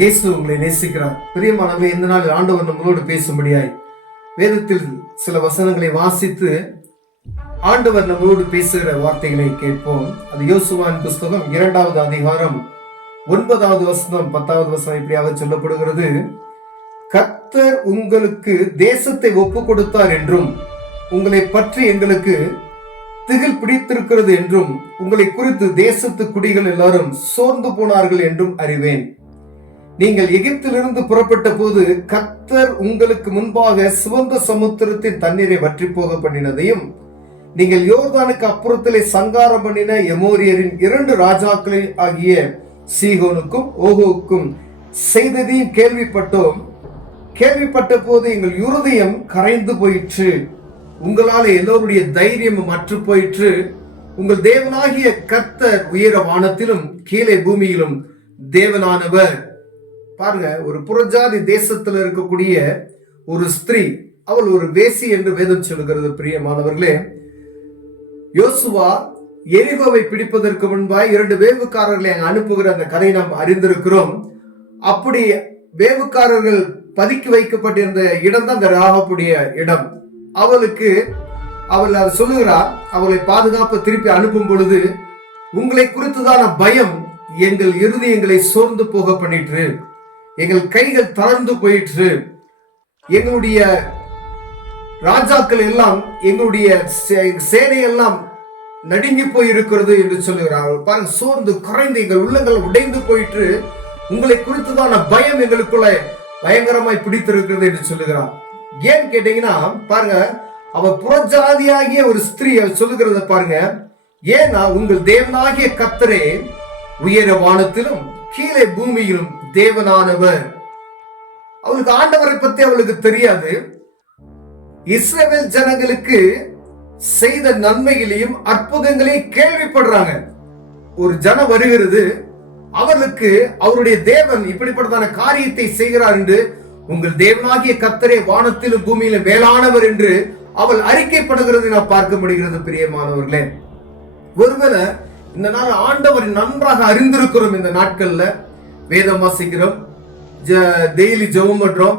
இயேசு உங்களை நேசிக்கிறார். பிரியமானவர்களே, இந்த நாள் ஆண்டவர் நம்மளோடு பேசும்படியாய் வேதத்தில் சில வசனங்களை வாசித்து ஆண்டவர் நம்மளோடு பேசுகிற வார்த்தைகளை கேட்போம். அது யோசுவாவின் புஸ்தகம் 2வது அதிகாரம் 9வது வசனம் 10வது வசனம் இப்படியாக சொல்லப்படுகிறது. கர்த்தர் உங்களுக்கு தேசத்தை ஒப்பு கொடுத்தார் என்றும், உங்களை பற்றி எங்களுக்கு திகில் பிடித்திருக்கிறது என்றும், உங்களை குறித்து தேசத்து குடிகள் எல்லாரும் சோர்ந்து போனார்கள் என்றும் அறிவேன். நீங்கள் எகிப்திலிருந்து புறப்பட்ட போது கர்த்தர் உங்களுக்கு முன்பாக சிவந்த சமுத்திரத்தின் தண்ணீரை வற்றி போக பண்ணினதையும், நீங்கள் யோர்தானுக்கு அப்புறத்திலே சங்காரம் பண்ணின எமோரியரின் 2 ராஜாக்களை ஆகிய சீகோனுக்கும் ஓகோவுக்கும் செய்ததையும் கேள்விப்பட்டோம். கேள்விப்பட்ட போது எங்கள் இருதயம் கரைந்து போயிற்று, உங்களால் எல்லோருடைய தைரியம் மற்று போயிற்று. உங்கள் தேவனாகிய கர்த்தர் உயர வானத்திலும் கீழே பூமியிலும் தேவனானவர். பாருங்க, ஒரு புறஜாதி தேசத்தில் இருக்கக்கூடிய ஒரு ஸ்திரீ, அவள் ஒரு வேசி என்று வேதம் சொல்லுகிறது. பிரியமானவர்களே, யோசுவா எரிகோவை பிடிப்பதற்கு முன்பாய் 2 வேவுக்காரர்களை அனுப்புகிற அந்த கதை நாம் அறிந்திருக்கிறோம். அப்படி வேவுக்காரர்கள் பதுக்கி வைக்கப்பட்டிருந்த இடம் தான் அந்த ராகாபுடைய இடம். அவள் அதை சொல்லுகிறார். அவளை பாதுகாப்பு திருப்பி அனுப்பும் பொழுது, உங்களை குறித்துதான பயம் எங்கள் இருதயங்களை சோர்ந்து போக பண்ணிற்று, எங்கள் கைகள் தளர்ந்து போயிற்று, எங்களுடைய ராஜாக்கள் எல்லாம், எங்களுடைய சேனையெல்லாம் நடுங்கி போயிருக்கிறது என்று சொல்லுகிறார். பாருங்க, சோர்ந்து குறைந்து எங்கள் உள்ளங்கள் உடைந்து போயிற்று, உங்களை குறித்துதான பயம் எங்களுக்குள்ள பயங்கரமாய் பிடித்திருக்கிறது என்று சொல்லுகிறார். ஏன் கேட்டீங்கன்னா, பாருங்க, அவ புறஜாதியாகிய ஒரு ஸ்திரீ சொல்லுகிறத பாருங்க. ஏன்னா உங்கள் தேவனாகிய கர்த்தரே உயர வானத்திலும் கீழே பூமியிலும் தேவனானவர். அவளுக்கு ஆண்டவரை பத்தி அவளுக்கு தெரியாது. இஸ்ரவேல் ஜனங்களுக்கு செய்த நன்மைகளையும் அற்புதங்களையும் கேள்விப்படுறாங்க. ஒரு ஜனம் வருகிறது, அவர்களுக்கு அவருடைய தேவன் இப்படிப்பட்டதான காரியத்தை செய்கிறார் என்று, உங்கள் தேவனாகிய கர்த்தரே வானத்திலும் பூமியிலும் மேலானவர் என்று அவள் அறிக்கைப்படுகிறது நான் பார்க்க முடிகிறது. பிரியமானவர்களே, ஒருவேளை இந்த நாள் ஆண்டவரை நன்றாக அறிந்திருக்கிறோம். இந்த நாட்கள்ல வேதம் வாசிக்கிறோம், டெய்லி ஜெபம் பண்றோம்,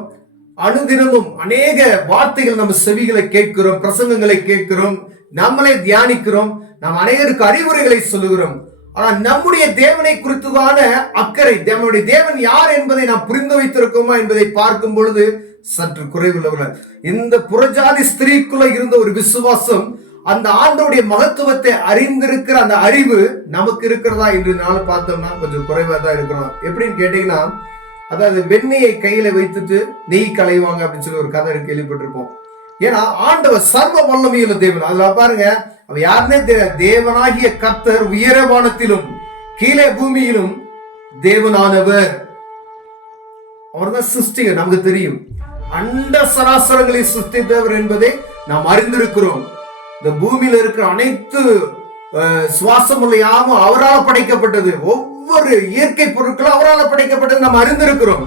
அனுதினமும் அநேக வார்த்தைகள் நம்ம செவிகளை கேட்கிறோம், பிரசங்கங்களை கேட்கிறோம், நம்மளே தியானிக்கிறோம், நாம் அநேகருக்கு அறிவுரைகளை சொல்லுகிறோம். ஆனா நம்முடைய தேவனை குறித்துதான அக்கறை, நம்முடைய தேவன் யார் என்பதை நாம் புரிந்து வைத்திருக்கோமா என்பதை பார்க்கும் பொழுது சற்று குறைவுள்ளவர். இந்த புறஜாதி ஸ்திரீக்குள்ள இருந்த ஒரு விசுவாசம், அந்த ஆண்டோடைய மகத்துவத்தை அறிந்திருக்கிற அந்த அறிவு நமக்கு இருக்கிறதா என்று நாள் பார்த்தோம்னா கொஞ்சம் குறைவா தான் இருக்கிறோம். எப்படின்னு கேட்டீங்கன்னா, அதாவது வெண்ணெயை கையில வைத்துட்டு நெய் களைவாங்க அப்படின்னு சொல்லி ஒரு கதை கேள்விப்பட்டிருப்போம். ஏன்னா ஆண்டவர் சர்வ வல்லமையுள்ள தேவன். அதுல பாருங்க, அவ யாருன்னே தெரியாது. தேவனாகிய கர்த்தர் உயர வானத்திலும் கீழே பூமியிலும் தேவனானவர். அவர்தான் சிருஷ்டிகர். நமக்கு தெரியும், அண்ட சராசரங்களை சிருஷ்டித்தவர் என்பதை நாம் அறிந்திருக்கிறோம். இந்த பூமியில இருக்கிற அனைத்து சுவாசம் உள்ள யாவும் அவரால் படைக்கப்பட்டது. ஒவ்வொரு இயற்கை பொருட்களும் அவரால் படைக்கப்பட்டது நாம் அறிந்திருக்கிறோம்.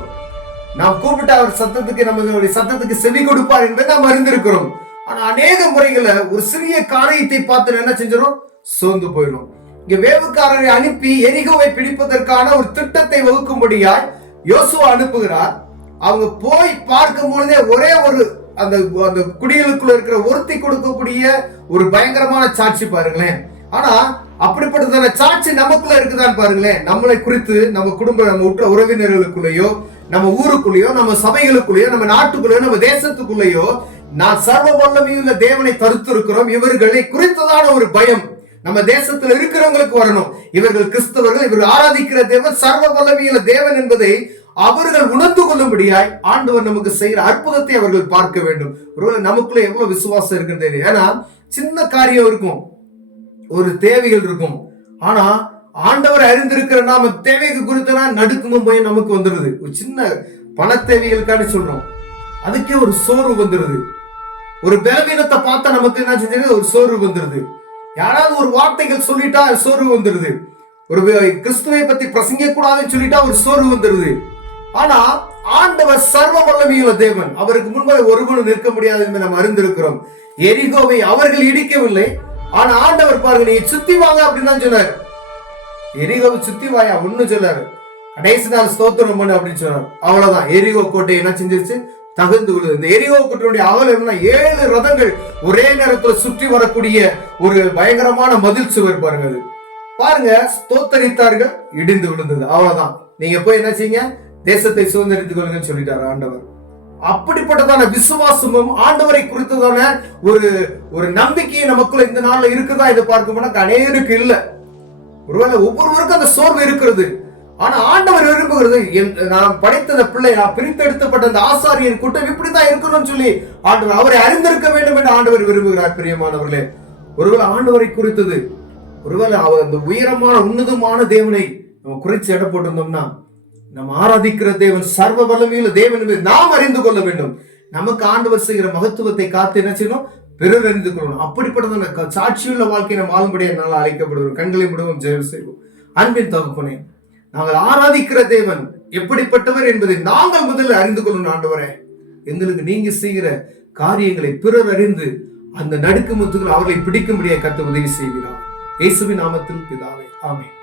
நாம் கூப்பிட்ட அவர் சத்தத்துக்கு, நம்மளுடைய சத்தத்துக்கு செவி கொடுப்பார் என்பதை நாம் அறிந்திருக்கிறோம். ஆனா அநேக முறைகளை ஒரு சிறிய காரியத்தை பார்த்து என்ன செஞ்சிடும், சோர்ந்து போயிடும். இங்க வேவுக்காரரை அனுப்பி எரிகோவை பிடிப்பதற்கான ஒரு திட்டத்தை வகுக்கும்படியாய் யோசுவா அனுப்புகிறார். அவங்க போய் பார்க்கும் பொழுதே ஒரே ஒரு அந்த குடிகளுக்குள்ள இருக்கிற ஒருத்தி கொடுக்கக்கூடிய ஒரு பயங்கரமான சாட்சி பாருங்களேன். ஆனா அப்படிப்பட்டதான சாட்சி நமக்குள்ள இருக்குதான் பாருங்களேன். நம்மளை குறித்து, நம்ம குடும்ப, நம்ம உற்ற உறவினர்களுக்குள்ளேயோ, நம்ம ஊருக்குள்ளேயோ, நம்ம சபைகளுக்குள்ளேயோ, நம்ம நாட்டுக்குள்ளேயோ, நம்ம தேசத்துக்குள்ளேயோ நான் சர்வ வல்லமையுள்ள தேவனை தடுத்து இருக்கிறோம். இவர்களை குறித்ததான ஒரு பயம் நம்ம தேசத்துல இருக்கிறவங்களுக்கு வரணும். இவர்கள் கிறிஸ்தவர்கள், இவர்கள் ஆராதிக்கிற தேவன் சர்வ வல்லமையுள்ள தேவன் என்பதை அவர்கள் உணர்ந்து கொள்ளும்படியாய் ஆண்டவர் நமக்கு செய்கிற அற்புதத்தை அவர்கள் பார்க்க வேண்டும். ஒருவேளை நமக்குள்ள எவ்வளவு விசுவாசம் இருக்குன்னு தெரியும். ஏன்னா சின்ன காரியம் இருக்கும், ஒரு தேவைகள் இருக்கும். ஆனா ஆண்டவர் அறிந்திருக்கிற நாம தேவைக்கு குறித்தனா நடுக்கமும் போய் நமக்கு வந்துருது. ஒரு சின்ன பண தேவைகளுக்கான சொல்றோம், அதுக்கே ஒரு சோர்வு வந்துருது. ஒரு பலவீனத்தை பார்த்தா நமக்கு என்ன செஞ்சது, ஒரு சோர்வு வந்துருது. யாராவது ஒரு வார்த்தைகள் சொல்லிட்டா சோர்வு வந்துருது. ஒரு கிறிஸ்துவை பத்தி பிரசங்க கூடாதுன்னு சொல்லிட்டா ஒரு சோர்வு வந்துருது. ஆனா ஆண்டவர் சர்வ வல்லமையுள்ள தேவன். அவருக்கு முன்பாக ஒருவனும் நிற்க முடியாது என்று நாம் அறிந்திருக்கிறோம். எரிகோவை அவர்கள் இடிக்கவில்லை. ஆனா ஆண்டவர் பாருங்க, நீ சுத்தி வாங்க அப்படின்னு தான் சொன்னார். எரிகோவை சுத்தி வாயா ஒண்ணு சொல்லாரு. கடைசி நாள் ஸ்தோத்திரம் பண்ணு அப்படின்னு சொன்னார். அவ்வளவுதான், எரிகோ கோட்டை என்ன செஞ்சிருச்சு? தகுந்து விழுது. இந்த எரிகோ கோட்டையுடைய அகலம் என்ன? 7 ரதங்கள் ஒரே நேரத்தில் சுற்றி வரக்கூடிய ஒரு பயங்கரமான மதில் சுவர் பாருங்க. அது பாருங்க, ஸ்தோத்தரித்தார்கள், இடிந்து விழுந்தது. அவ்வளவுதான், நீங்க போய் என்ன செய்யுங்க, தேசத்தை சுதந்திரித்துக் கொள்ளுங்கன்னு சொல்லிட்டாரு ஆண்டவர். அப்படிப்பட்டதான விசுவாசமும் ஆண்டவரை குறித்ததான ஒரு நம்பிக்கையை நமக்குள்ள இந்த நாள்ல இருக்குதா? இதை பார்க்கும்போது அநேகருக்கு இல்ல. ஒருவேளை ஒவ்வொருவருக்கும் அந்த சோர்வு இருக்கிறது. ஆனா ஆண்டவர் விரும்புகிறது, நான் படைத்த பிள்ளை, நான் பிரித்தெடுத்தப்பட்ட அந்த ஆசாரியன் கூட்டம் இப்படிதான் இருக்கணும்னு சொல்லி ஆண்டவர் அவரை அறிந்திருக்க வேண்டும் என்று ஆண்டவர் விரும்புகிறார். பிரியமானவர்களே, ஒருவேளை ஆண்டவரை குறித்தது, ஒருவேளை அவர் அந்த உயரமான உன்னதமான தேவனை நம்ம குறிச்சு எடை போட்டிருந்தோம்னா, நம்ம ஆராதிக்கிற தேவன் சர்வ வல்லமையுள்ள தேவன் என்பதை நாம் அறிந்து கொள்ள வேண்டும். நமக்கு ஆண்டவர் செய்கிற மகத்துவத்தை காத்து என்ன செய்யணும்? பிறர் அறிந்து கொள்ளணும். அப்படிப்பட்டதான சாட்சியுள்ள வாழ்க்கையை நம்ம ஆளும்படியே என்னால் அழைக்கப்படுவோம். கண்களை விடுவோம், ஜெயம் செய்வோம். அன்பின் தகப்பனே, நாங்கள் ஆராதிக்கிற தேவன் எப்படிப்பட்டவர் என்பதை நாங்கள் முதலில் அறிந்து கொள்ளணும். ஆண்டவரே, எங்களுக்கு நீங்க செய்கிற காரியங்களை பிறர் அறிந்து அந்த நடுக்கு முத்துகள் அவர்களை பிடிக்கும்படியாக கர்த்தர் உதவி செய்கிறார். இயேசுவின் நாமத்தில் பிதாவே, ஆமென்.